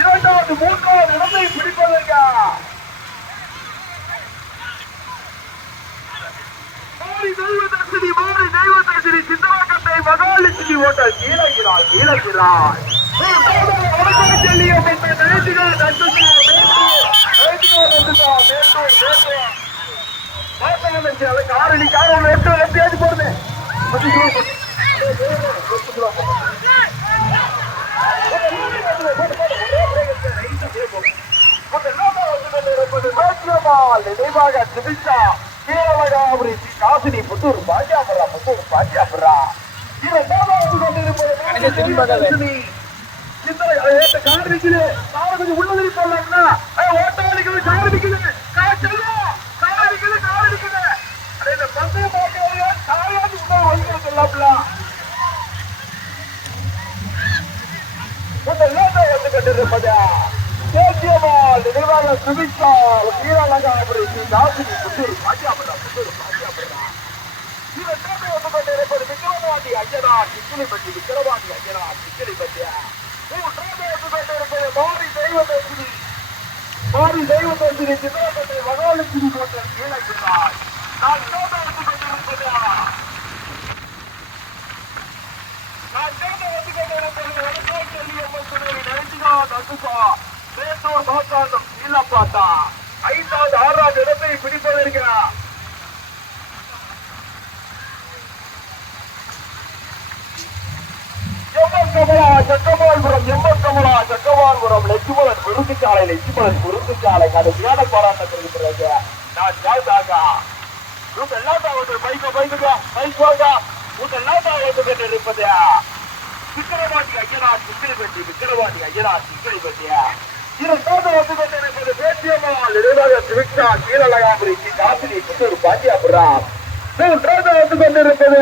இரண்டாவது மூன்றாவது இடத்தை பிடிப்பதற்கா தெய்வதர்சினி சித்தராக்கட்டை மகாலட்சுமி ஓட்டல் கீழகிறாள் காரணி காரணம் எப்படி போடுது நினைவாக சிபிச்சா கீழவகாபுரி ஸ்ரீ காசினி புத்தூர் பாண்டியாபுரா இரண்டாவது கொண்டிருப்பது காரணிக்குது கொஞ்சம் உள்ளதில் போடலாம்னா ஓட்டாளிகள் காரணிக்குது காரணிக்குது அடையில பந்தய பார்க்க காயாதி உணவு வந்து சொல்லலாம்ல வந்து கொண்டிருப்பதா தேசியமால் நிர்வாக சுபிச்சா கீழவகாபுரி ஸ்ரீ காசினி புத்தூர் பாண்டியாபுரா இரண்டாவது வந்து கொண்டிருப்பது விக்கிரவாண்டி ஐயனார் சிக்கிலிப்பட்டி மாறி தெய்வதர்சினி சித்தராக்கட்டை மகாலட்சுமி கோட்டல் கீழகிறார் நான் வந்து கொண்டிருப்பது ஐந்தாவது ஆறாவது இடத்தை பிடிப்பதற்கிறார் சக்கமால்புரம் லட்சுமணன் குருந்துச்சாலை கடைசியான போராட்டத்திற்கு பிறகு நான் இருப்பது விக்கிரவாண்டி ஐயனார் சிக்கிலிப்பட்டி இரண்டாவது வந்து கொண்டிருப்பது பேச்சியம்மாள் நிர்வாக சிவிக்ஷா கீழவகாபுரி ஸ்ரீ காசினி புத்தூர் பாண்டியாபுரா மூன்றாவது வந்து கொண்டிருப்பது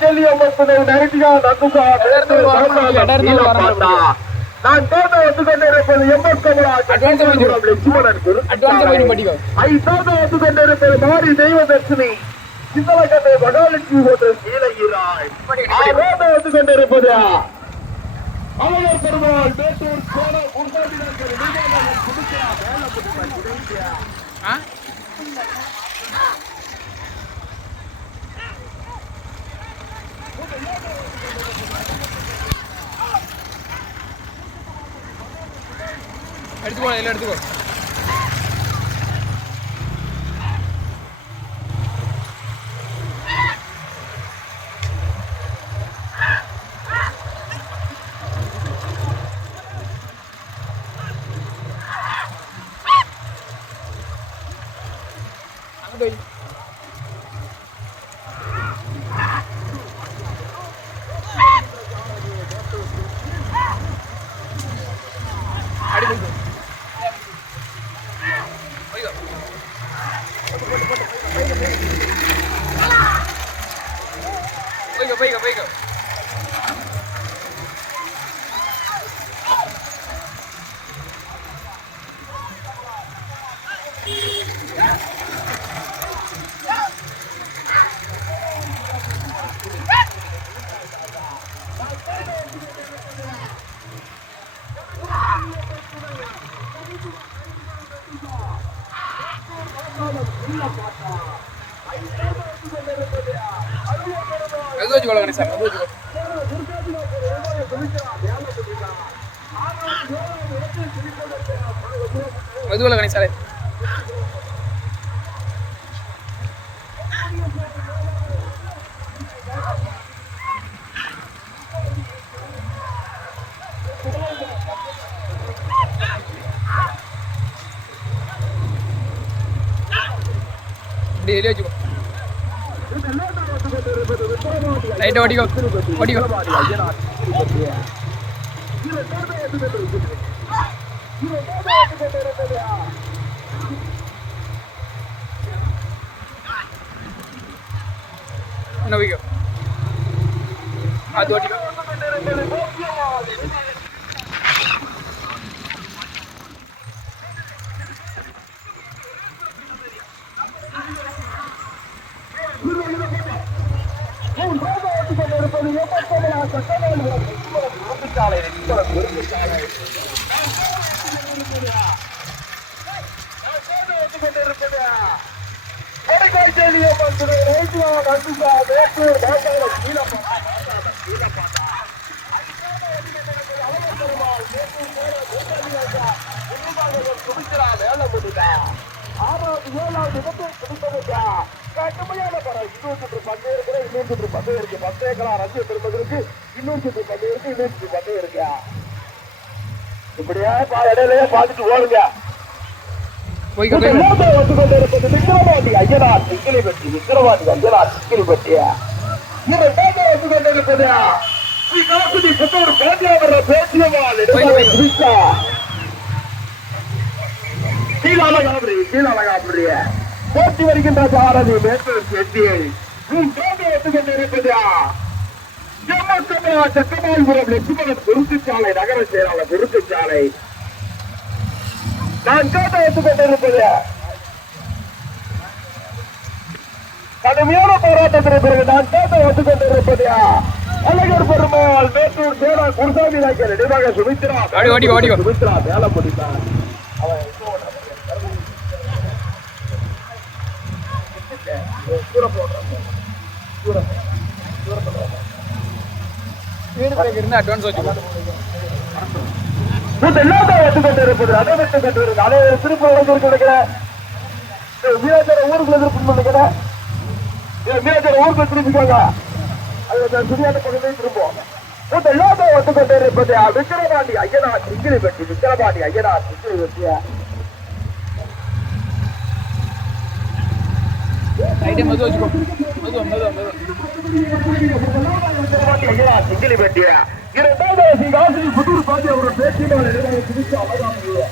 செல்லியம்மன் துணை நரிட்டிகா நந்துசா நான் வந்து கொண்டிருப்பது எம்பஸ்கமலா லட்சுமணன் ஐந்தாவது வந்து கொண்டிருப்பது மாறி தெய்வதர்சினி சித்தராக்கட்டை மகாலட்சுமி ஹோட்டல் கீழகிறாய் ஆறாவது வந்து கொண்டிருப்பது அழகர் பெருமாள் மேட்டூர் சோழ எடுத்துக்கோ இல்லை எடுத்துக்கோ போய்க்கோ சார் மதுவல கணேசாரே டேய் லேஜோ லைட் ஓடிக்கோ நோவிக்கோ அது ஓடிக்கோ இப்படியா இடையிலேயே பார்த்துட்டு ஓடுங்க. போய்க்கோ போய்க்கோ. விக்கிரவாண்டி ஐயனா சிக்கிலிப்பட்டி விக்கிரவாண்டி ஐயனா சிக்கிலிப்பட்டியா கொண்டிருப்பது ஸ்ரீ காசுடி புத்தூர் பாண்டியாபுர பேச்சியம்மாள் கீழழகாபுரிய போட்டி வருகின்ற சாரதி மேட்டூர் செட்டியை கொண்டிருப்பது சக்கமால்புரம் லட்சுமணன் குருத்துச்சாலை நகர செயலாளர் குருத்துச்சாலை நான் கேட்ட வைத்துக் கொண்டிருப்பது கடுமையான போராட்டத்திற்கு பிறகு நான் கேட்ட வைத்துக் கொண்டிருப்பது அழகர் பெருமாள் மேட்டூர் சேரா குருசாமி நாயக்கர் நினைவாக சுமித்ரா சுமித்ரா வேலை முடித்தார். அட்வான்ஸ் வச்சுக்கோ. கொண்டிருப்பது அதை விட்டு கொண்டிருக்கு. அதை திருப்பி நினைக்கிறேன் ஊருக்குள்ள திருப்பி நினைக்கிறேன் ஊருக்கு திருப்பிக்கோங்க. அது சுரியாத பகுதியை திரும்புவோம். கொண்டிருப்பது விக்கிரவாண்டி ஐயனா சிங்கிலிப்பட்டி விக்கிரவாண்டி ஐயனா சிங்கிலிப்பட்டிய சிங்கிலிப்பட்டிய இரண்டாவது காசி புதூர் பாண்டி அவர் பேச்சினால் குறித்து அவதானிய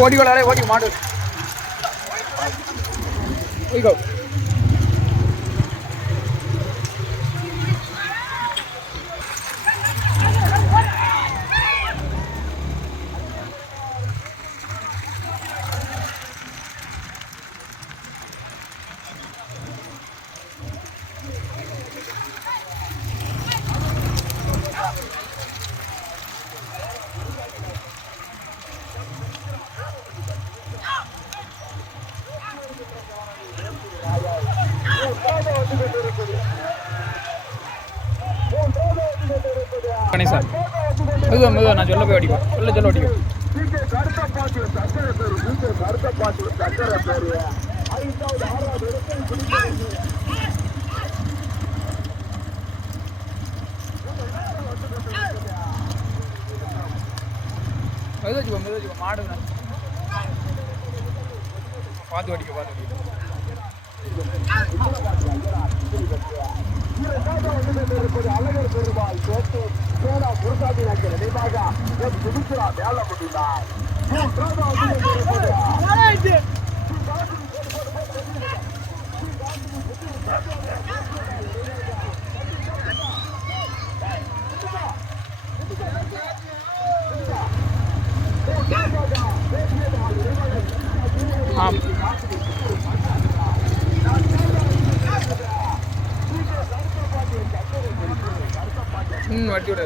ஓடிக்கோளாரே ஓடி மாடு போய்க்கோ. கணேசா மெதுவா நான் சொல்ல போய் ஓடிக்கோ. சொல்ல ஓடிக்கோ. மெதுவா வச்சுக்கோ மாடு பார்த்து ஓடிக்கோ. அழகர் பெருமாள் சேர்த்து சேனா குருசாமி நாயக்கர் நினைவாக எம் சுமித்ரா வேலை முடிந்தார். வட்டி விட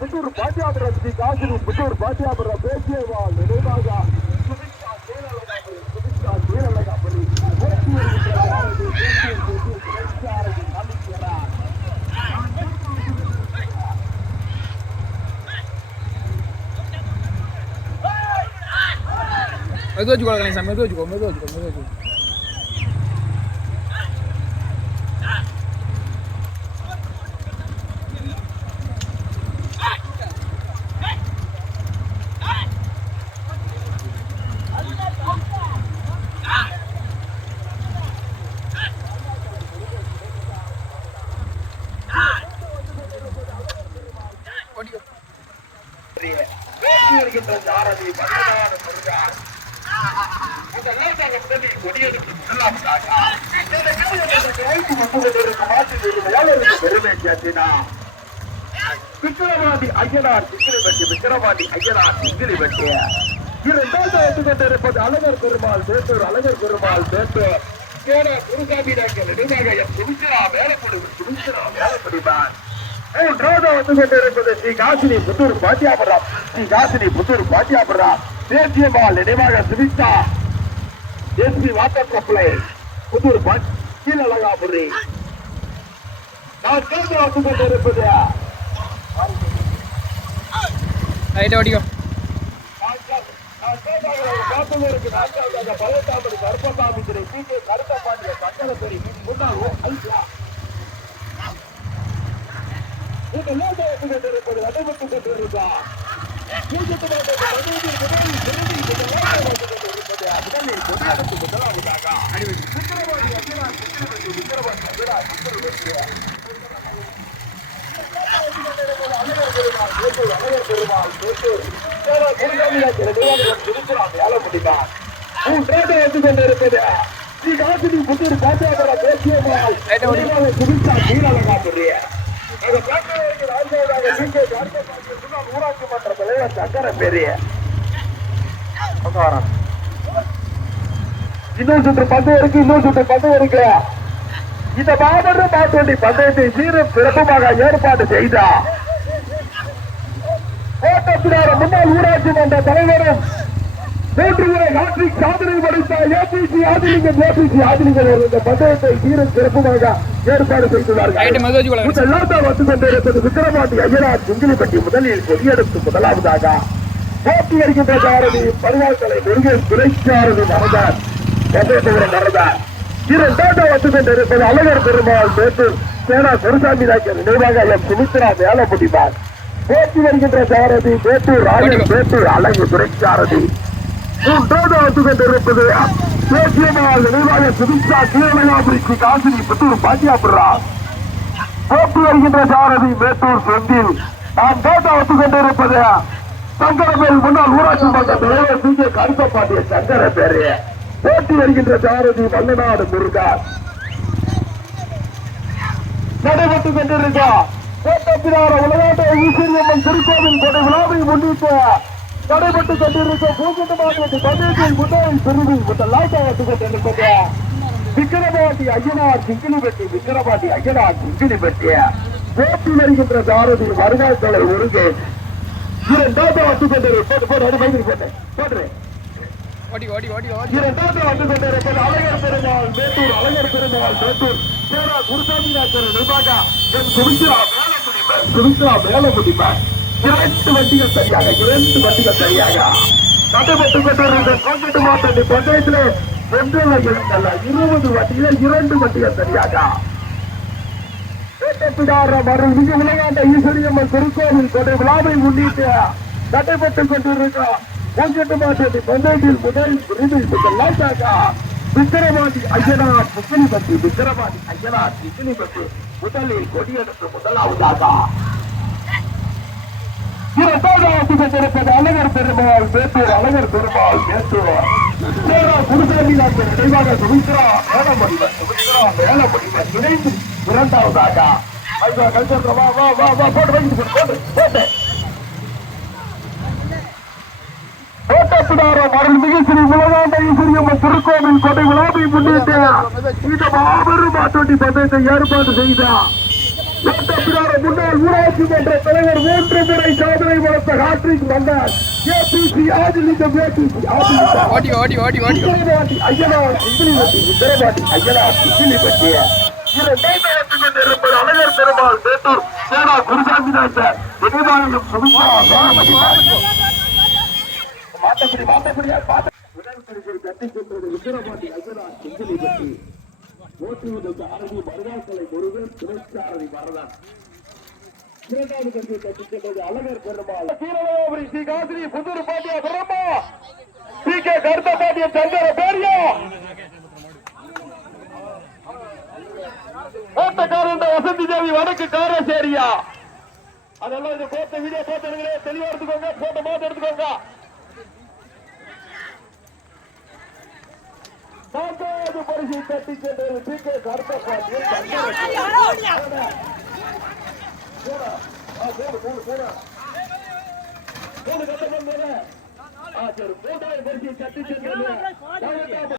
புத்தூர் பாட்டியாபுரம் ஸ்ரீ காசினி புத்தூர் பாட்டியாபுரம் பேசியவாள் நினைவாக மெது வச்சுக்கோ கணேசா, மெது வச்சுக்கோ, மெது வச்சுக்கோ, மெது வச்சுக்கோ. விக்கிரவாண்டி ஐயனார் சிங்கிலிபட்டி விக்கிரவாண்டி ஐயனார் சிங்கிலிபட்டி இரண்டாவது கொண்டிருப்பது அழகர் பெருமாள் தேட்டூர் அழகர் பெருமாள் தேட்டூர் குருசாமி நாயக்கர் நினைவாக எம் சுமித்ரா வேலைப்படுவார். மூன்றாவது கொண்டிருப்பது ஸ்ரீ காசினி புத்தூர் பாட்டியாபுரம் ஸ்ரீ காசினி புத்தூர் பாட்டியாபுரம் தேசியம்மாள் நினைவாக Sumithra SP water supply Puthur Keezhazhagapuri. நான் கேட்டு வந்து கொண்டிருப்பது ஓடிக்கோ காப்பதற்கு நான்காவதாக 18வது கருப்பசாமி திரை டி கே கருத்தப்பாண்டிய சங்கரப்பெரி முன்னாள் கொண்டிருப்பது நடைபெற்றுக் கொண்டிருக்கா முதலாவதாக விக்கிரவாண்டி அஜினார் விக்கிரவாண்டி அஜினார் கொண்டிருப்பது ஸ்ரீ காசினி புத்தூர் பாட்டியாபுரம் தேசியம்மாள் சுமித்ரா கீழழகாபுரி. ஊராட்சி மன்ற தலைவர் சங்கர பெரிய இன்னொரு சுற்று பந்தயம் இருக்கு, இன்னொரு சுற்று பந்தயம் இருக்கு. இந்த மாபெரும் மாட்டுவண்டி பந்தயத்தை சீரும் சிறப்புமாக ஏற்பாடு செய்தார் கோட்டத்தினார முன்னாள் ஊராட்சி மன்ற தலைவரும் 3 முறை ஹாட்ரிக் சாதனை படைத்த ஏபிசி ஆதிலிங்கம் இந்த பந்தயத்தை சீரும் சிறப்புமாக ஏற்பாடு செய்துள்ளார்கள். வந்து கொண்டிருப்பது விக்கிரவாண்டி ஐயனார் சிங்கிலிப்பட்டி முதலில் கொடியெடுத்து முதலாவதாக போட்டி வருகின்ற சாரதி பருவாக்களை முருகேஷ் துரைச்சாரதி மறந்தார் மறந்தார். இரண்டாவது வந்து கொண்டிருப்பது அழகர் பெருமாள் மேட்டூர் சேனா குருசாமி நாயக்கர் நினைவாக எம் சுமித்ரா வேலை முடிவார். போட்டி வருகின்ற சாரதி மேட்டூர் ராயல் மேட்டூர் அழகு துரைச்சாரதி. மூன்றாவது வந்து கொண்டிருப்பது தேசியமால் நினைவாக சுமித்ரா கீழழகாபுரிக்கு காசினி புத்தூர் பாட்டியாபுரா. போட்டி வருகின்ற சாரதி மேட்டூர் செந்தில். நாம் தோட்ட வந்து கொண்டிருப்பது சங்கரபேரி முன்னாள் ஊராட்சி மன்ற தலைவர் டி கே கருத்தப்பாண்டிய சங்கர பேரு. போட்டி வருகின்ற சாரதி வல்லநாடு முருகா. நடைபெற்றுக் கொண்டிருக்கிறார் கோட்டப்பினார உலகாட்ட ஈஸ்வரியம்மன் திருக்கோவில் கொடை விழாவை முன்னிட்டு நடைபெற்றுக் கொண்டிருக்க பூஜ்ஜிய பந்தயத்தில் முதல் பிரிவில் முதலாக வந்து கொண்டிருப்பது விக்கிரவாண்டி ஐயனார் சிங்கிலிப்பட்டி விக்கிரவாண்டி ஐயனார் சிங்கிலிப்பட்டி. போட்டி வருகின்ற சாரதி வருவாய்த்தலை ஒருங்கே இரண்டாவது வந்து கொண்டிருப்பது ஓடி ஓடி ஓடி ஓடி இரண்டாவது வந்து கொண்டிருப்பது அழகர் பெருமாள் மேட்டூர் அழகர் பெருமாள் மேட்டூர் சேரா குருசாமி நாயக்கர் நிர்வாக என் சுமித்ரா மேல முடிப்பார் 2 வண்டிகள் சரியாக நடைபெற்று கொண்டிருந்த கோங்கிட்டு மாவட்ட பஞ்சாயத்துல 20 வண்டியில 2 வண்டிகள் சரியாக மிக விளையாண்ட ஈஸ்வரியம்மன் திருக்கோவில் கொண்ட விழாவை முன்னிட்டு நடைபெற்றுக் கொண்டிருக்கிறார் கோங்கிட்டு மாவட்ட பஞ்சாயத்தில் முதல் விருது விக்கிரவாண்டி ஐயனார் சிக்கிலிபட்டி முதலில் கொடியெடுத்து முதலாவதாக இரண்டாவது கொண்டிருப்பது அழகர் பெருமாள் மேட்டூர் சேரா குருசாமி நாயக்கர் நினைவாக சுமித்ரா மேலமுடிவர் இணைந்து இரண்டாவதாக அருள்மிகு ஸ்ரீ முலகாண்ட ஈஸ்வரியம்மன் திருக்கோவில் கொடை விழாவை முன்னிட்டு இந்த மாபெரும் மாற்றோட்டி பந்தயத்தை ஏற்பாடு செய்தார். முன்னாள் ஊராட்சி மன்ற தலைவர் 3 முறை சாதனை வளர்த்த ஹாட்ரிக் மன்னர் ஏபிசி ஆதிலிங்கம் ஓடி ஓடி ஓடி ஓடி ஐயனார் சிக்கிலிபட்டி அழகர் பெருமாள் மேட்டூர் சேனா குருசாமி நாயக்கர் நினைவாலயம் சுமித்ரா விக்கிரவாண்டி ஐயனார் சிக்கிலிபட்டி ஓட்டுவதற்கு அரபி மருதாக்கலை முருகன் துணைச்சாரதி மரதான் இரண்டாவது கட்சியை கட்டிச்சென்றது அழகர் பெருமாள் கீரவாபுரி ஸ்ரீ காசிரி புதூர் பாட்டியா பிரம்மா ஸ்ரீ கே கருத்த பாட்டிய சந்திர பேரியா ஓட்டக்காரன் வசந்தி தேவி வடக்கு காரசேரியா அதெல்லாம் இந்த போட்ட வீடியோ போட்டு தெளிவா எடுத்துக்கோங்க போட்ட மாத்த எடுத்துக்கோங்க. நான்காவது பரிசை தட்டி சென்றது ஸ்ரீ கே கருத்த பாட்டிய மூன்றாவது பரிசை தட்டி சென்றது